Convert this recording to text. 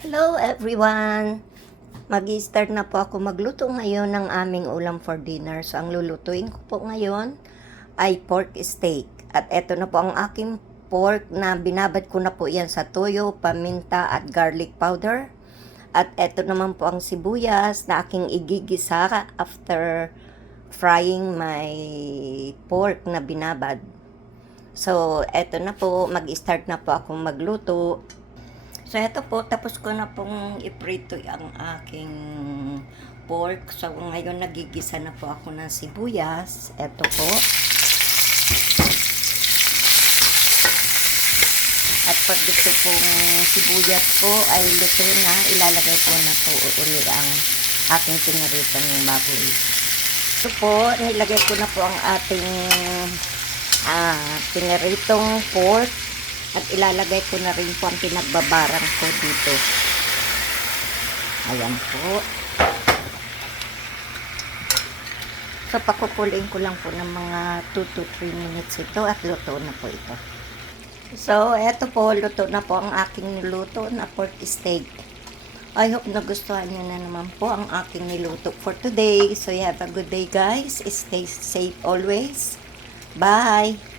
Hello everyone! Mag-i-start na po ako magluto ngayon ng aming ulam for dinner. So ang lulutuin ko po ngayon ay pork steak. At eto na po ang aking pork na binabad ko na po yan sa toyo, paminta at garlic powder. At eto naman po ang sibuyas na aking igigisa after frying my pork na binabad. So eto na po, mag-start na po akong magluto. So, ito po, tapos ko na pong iprito ang aking pork. So, ngayon nagigisa na po ako ng sibuyas. Ito po. At pag ito pong sibuyas ko ay luto na, ilalagay ko na po uli ang aking piniritong baboy. Ito po, nilagay ko na po ang ating piniritong pork. At ilalagay ko na rin po ang pinagbabarang ko dito. Ayan po. So, pakukuloyin ko lang po ng mga 2 to 3 minutes ito at luto na po ito. So, eto po, luto na po ang aking niluto na pork steak. I hope nagustuhan nyo na naman po ang aking niluto for today. So, you have a good day guys. Stay safe always. Bye!